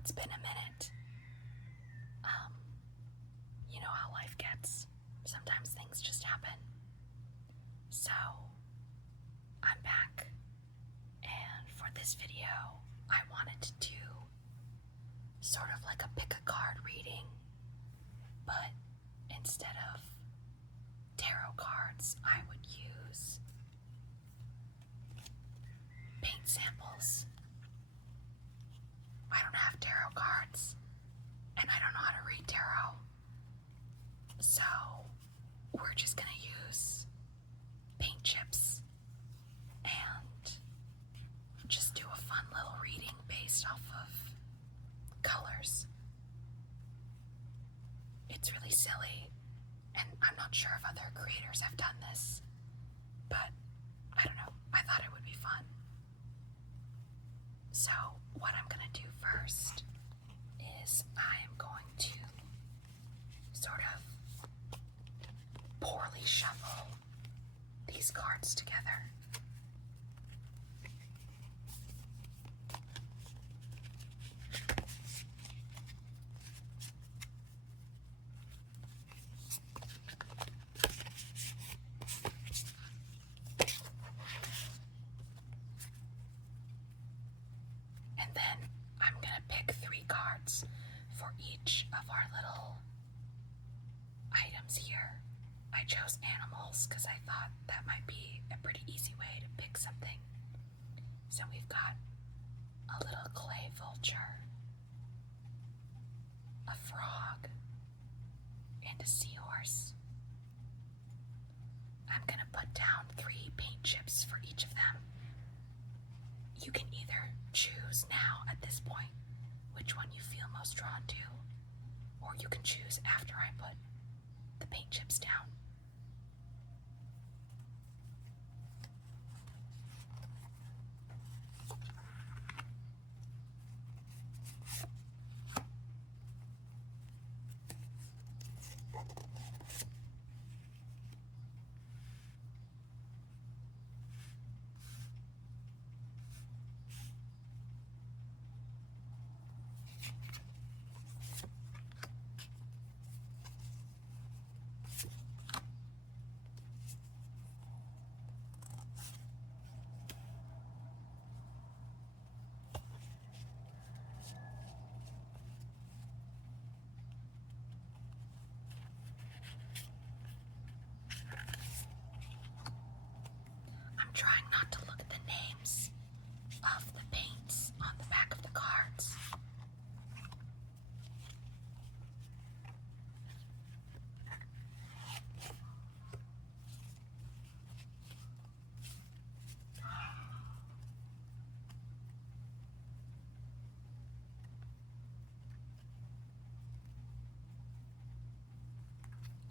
it's been a minute. Um, you know how life gets. Sometimes things just happen. So, I'm back, and for this video, I wanted to do sort of like a pick a card reading, but instead of tarot cards, I would use paint samples. I don't have tarot cards, and I don't know how to read tarot, so we're just gonna use paint chips and just do a fun little reading based off of colors. It's really silly, and I'm not sure if other creators have done this, but I don't know, I thought it would be fun. So, what I'm gonna do first is I am going to sort of poorly shuffle these cards together. And then I'm gonna pick 3 cards for each of our little items here. I chose animals because I thought that might be a pretty easy way to pick something. So we've got a little clay vulture, a frog, and a seahorse. I'm gonna put down 3 paint chips for each of them. You can either choose now at this point which one you feel most drawn to, or you can choose after I put the paint chips down. I'm trying not to look at the names of the paints on the back of the cards.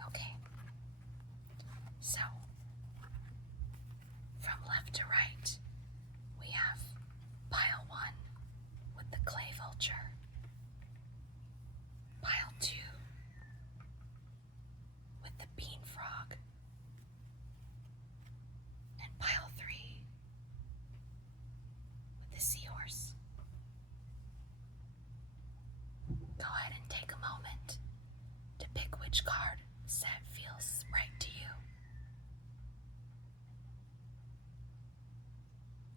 Okay, so from left to right, we have pile 1 with the clay vulture, pile 2 with the bean frog, and pile 3 with the seahorse. Go ahead and take a moment to pick which card set feels right to you.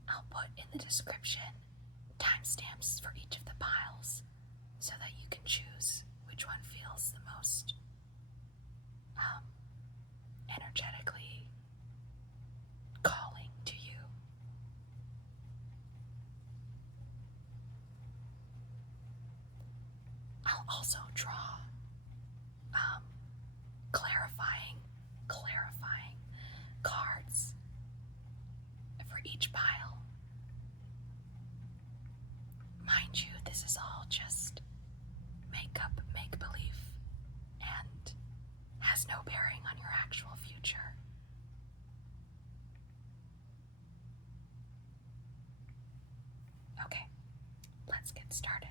I'll put in the description timestamps for each of the piles so that you can choose which one feels the most energetically calling to you. I'll also draw clarifying cards for each pile. Mind you, this is all just makeup, make-believe, and has no bearing on your actual future. Okay, let's get started.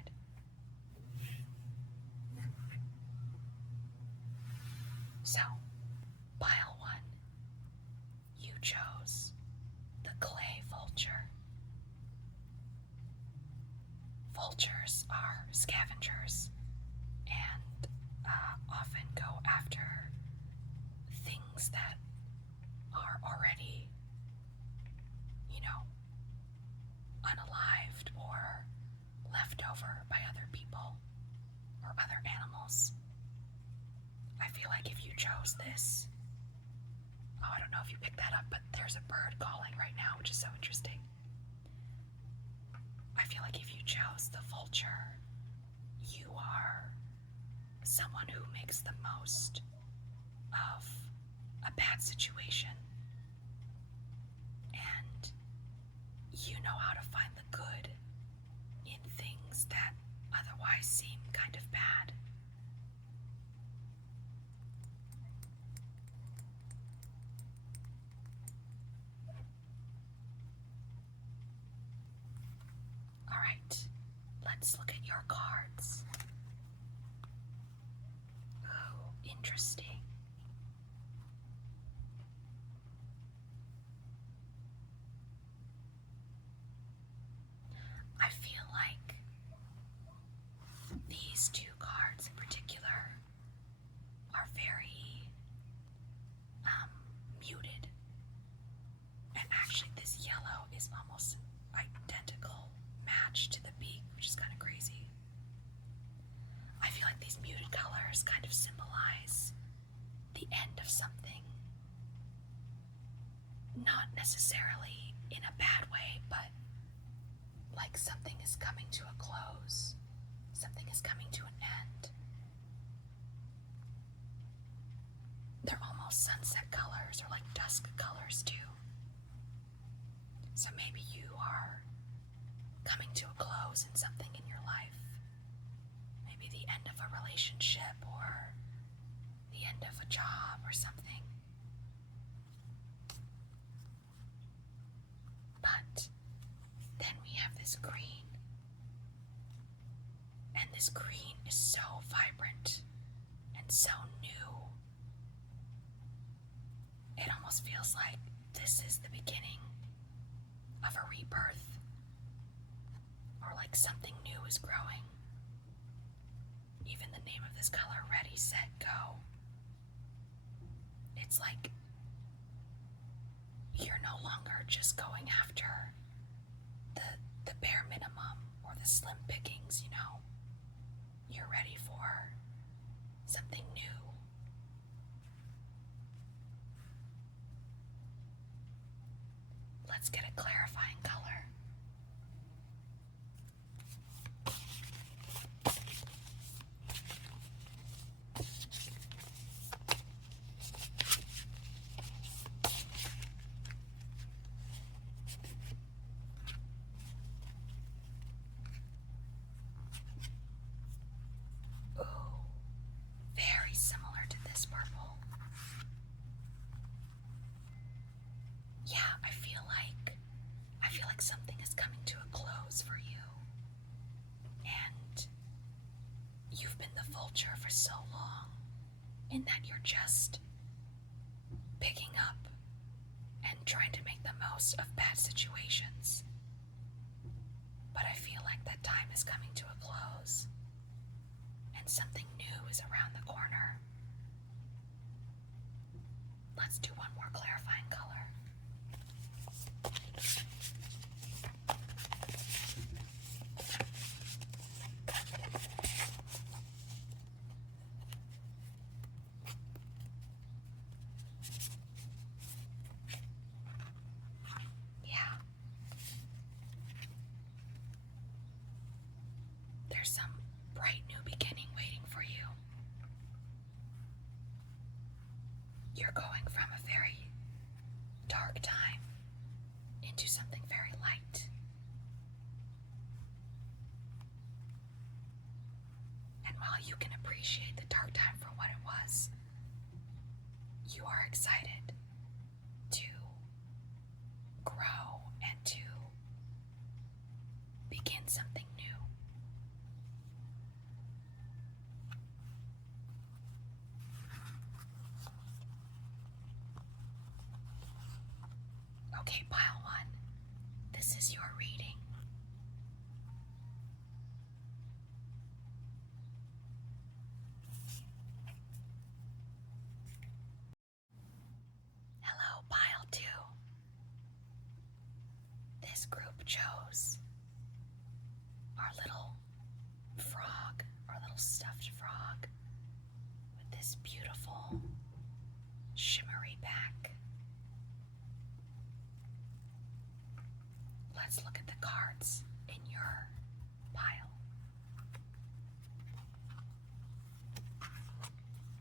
So, pile 1, you chose the clay vulture. vultures are scavengers and often go after things that are already, unalived or left over by other people or other animals. I feel like if you chose this, I don't know if you picked that up, but there's a bird calling right now, which is so interesting. I feel like if you chose the vulture, you are someone who makes the most of a bad situation. And you know how to find the good in things that otherwise seem kind of bad. Alright, let's look at your cards. Oh, interesting. I feel like these two cards in particular are very muted. And actually, this yellow is almost identical match to the beak, which is kind of crazy. I feel like these muted colors kind of symbolize the end of something. Not necessarily in a bad way, but like something is coming to a close. Something is coming to an end. They're almost sunset colors or like dusk colors too. So maybe you are coming to a close in something in your life. Maybe the end of a relationship or the end of a job or something. But then we have this green. And this green is so vibrant and so new. It almost feels like this is the beginning of a rebirth. Or like something new is growing. Even the name of this color, Ready, Set, Go. It's like you're no longer just going after the bare minimum or the slim pickings, You're ready for something new. Let's get a clarifying color. Very similar to this purple. Yeah, I feel like something is coming to a close for you. And you've been the vulture for so long, in that you're just picking up and trying to make the most of bad situations. But I feel like that time is coming to a close. And something new is around the corner. Let's do one more clarifying color. Yeah. There's some bright new beginning waiting for you. You're going from a very dark time into something very light. And while you can appreciate the dark time for what it was, you are excited to grow and to begin something new. Okay, pile one. This is your reading. this group chose our little frog, our little stuffed frog, with this beautiful shimmery back. Let's look at the cards in your pile.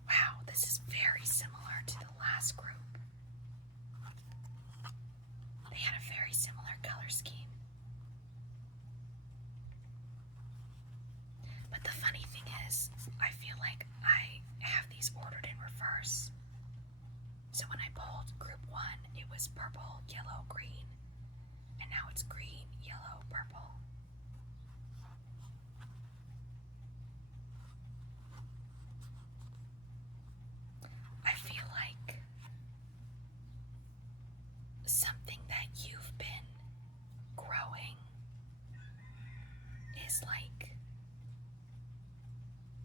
Wow, this is very similar to the last group. They had a very similar color scheme. But the funny thing is, I feel like I have these ordered in reverse. So when I pulled group 1, it was purple, yellow, green, and now it's green, yellow, purple. I feel like something that you've been growing is like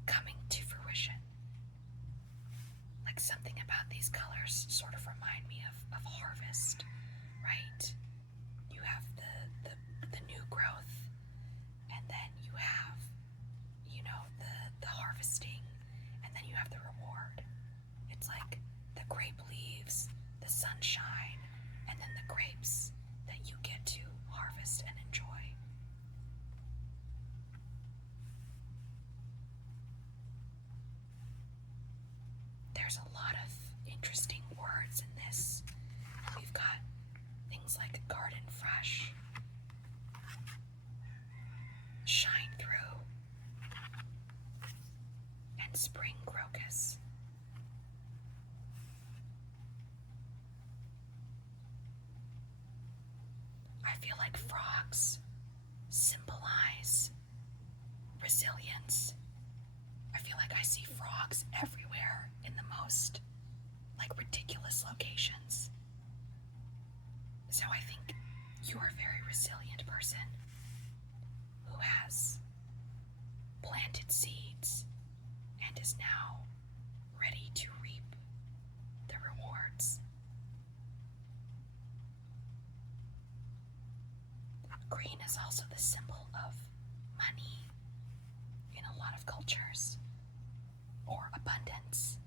coming to fruition. Like something about these colors sort of remind me of harvest, right? You have the new growth, and then you have, the harvesting, and then you have the reward. It's like the grape leaves, the sunshine, and then the grapes that you get to harvest and enjoy. There's a lot of interesting words in this. We've got things like garden fresh, shine through, and spring crocus. I feel like frogs symbolize resilience. I feel like I see frogs everywhere in the most ridiculous locations. So I think you're a very resilient person who has planted seeds and is now ready to reap the rewards. Green is also the symbol of money in a lot of cultures, or abundance,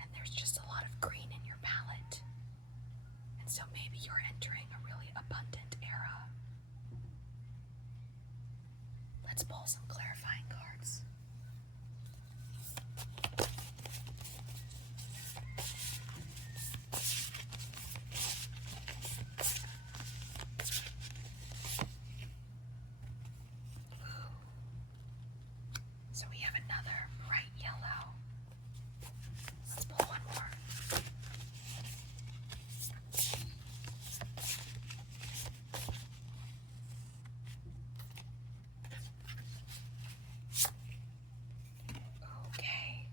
and there's just a lot of green in your palette. And so maybe you're entering a really abundant era. Let's pull some clarifying cards. So we have another bright yellow. Let's pull one more. Okay.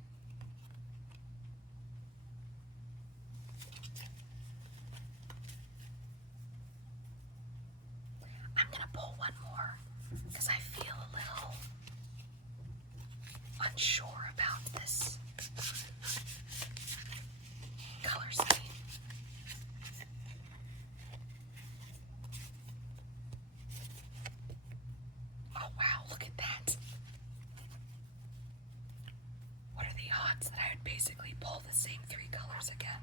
I'm gonna pull one more because I feel a little unsure about this color scheme. Oh wow, look at that. What are the odds that I would basically pull the same 3 colors again?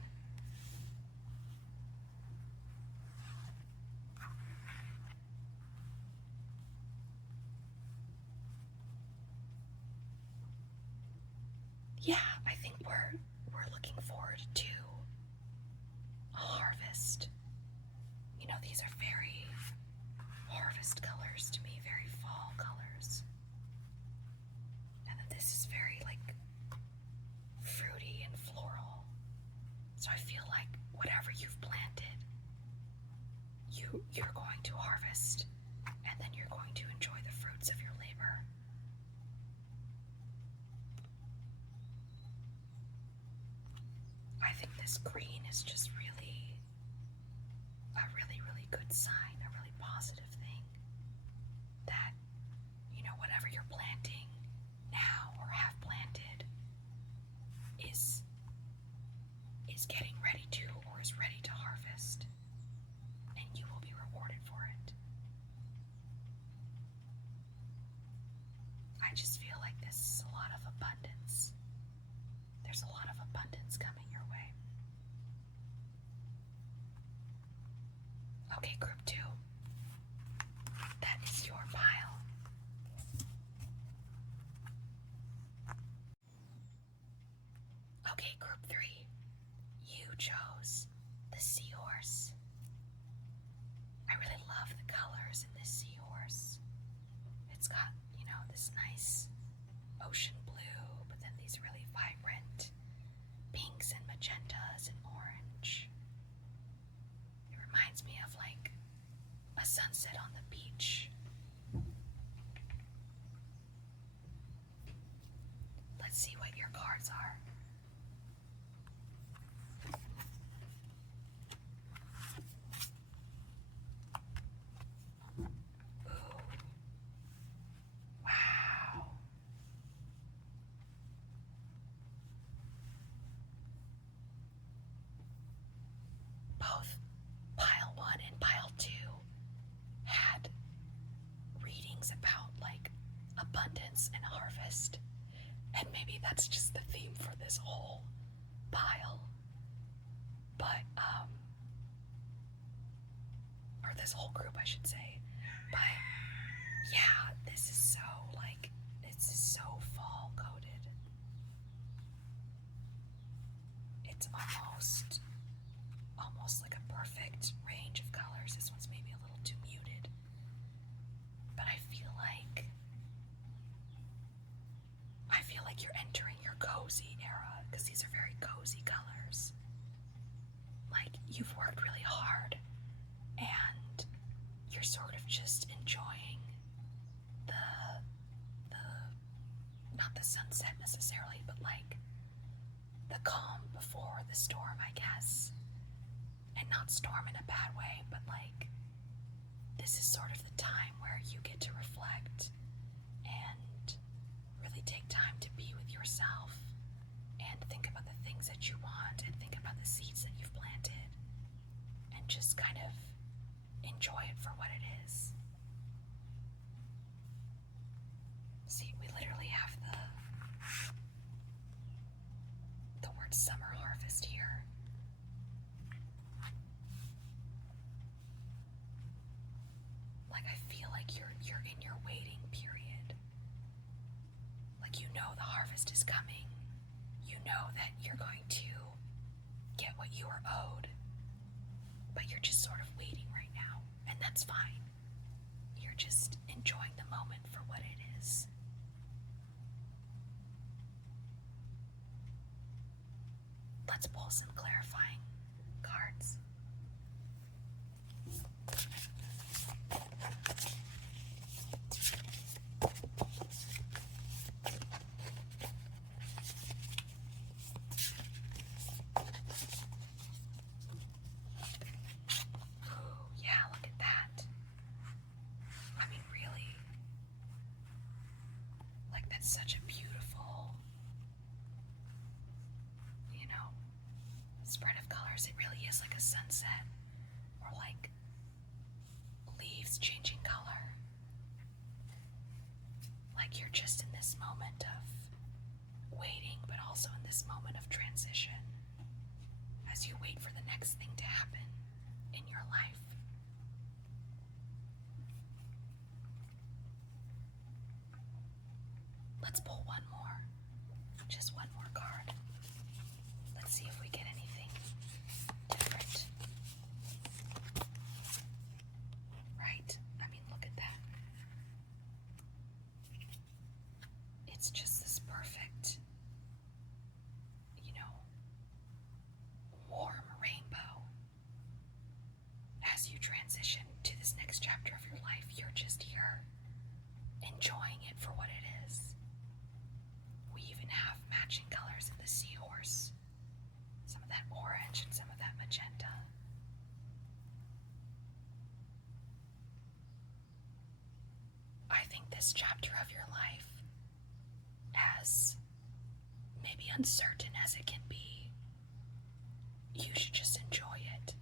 Yeah, I think we're looking forward to a harvest. These are very harvest colors to me, very fall colors. And then this is very fruity and floral. So I feel like whatever you've planted, you're going to harvest, and then you're going to enjoy the fruits of your labor. I think this green is just really a really good sign, a really positive thing. That, whatever you're planting now or have planted is getting ready to, or is ready to harvest. And you will be rewarded for it. I just feel like this is a lot of abundance. There's a lot of abundance coming your way. Okay, group 2. That is your pile. Okay, group 3. You chose the seahorse. I really love the colors in this seahorse. It's got, this nice ocean blue, but then these really vibrant pinks and magentas and orange. It reminds me of like a sunset on the beach. Let's see what your cards are. Both pile 1 and pile 2 had readings about like abundance and harvest. And maybe that's just the theme for this whole pile. But, or this whole group, I should say. But, yeah, this is so fall coded. It's almost like a perfect range of colors. This one's maybe a little too muted. But I feel like you're entering your cozy era, because these are very cozy colors. Like, you've worked really hard and you're sort of just enjoying the not the sunset necessarily, but like the calm before the storm, I guess. And not storm in a bad way, but like this is sort of the time where you get to reflect and really take time to be with yourself and think about the things that you want and think about the seeds that you've planted and just kind of enjoy it for what it is. See, we literally have the word summer harvest here. Like, I feel like you're in your waiting period. Like, you know the harvest is coming. You know that you're going to get what you are owed. But you're just sort of waiting right now. And that's fine. You're just enjoying the moment for what it is. Let's pull some clarifying cards. Such a beautiful, spread of colors. It really is like a sunset, or like leaves changing color. Like you're just in this moment of waiting, but also in this moment of transition as you wait for the next thing to happen in your life. Let's pull one more. Just one more card. Let's see if we get anything different. Right? I mean, look at that. It's just this perfect, warm rainbow. As you transition to this next chapter of your life, you're just here enjoying it for what it is. We even have matching colors in the seahorse. Some of that orange and some of that magenta. I think this chapter of your life, as maybe uncertain as it can be, you should just enjoy it,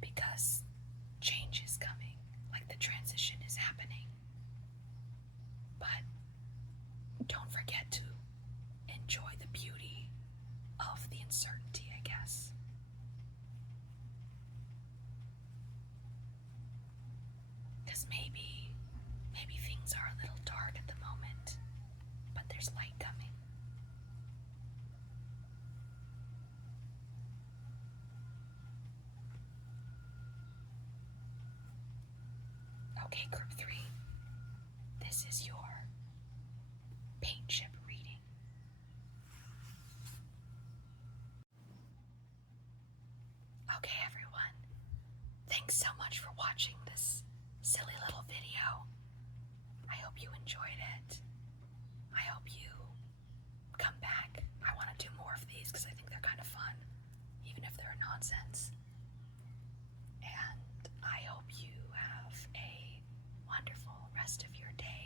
because change is coming, like the transition is happening. But because maybe things are a little dark at the moment, but there's light coming. Okay, group 3. This is your paint chip reading. Okay, everyone. Thanks so much for watching this silly little video. I hope you enjoyed it. I hope you come back. I want to do more of these because I think they're kind of fun, even if they're nonsense. And I hope you have a wonderful rest of your day.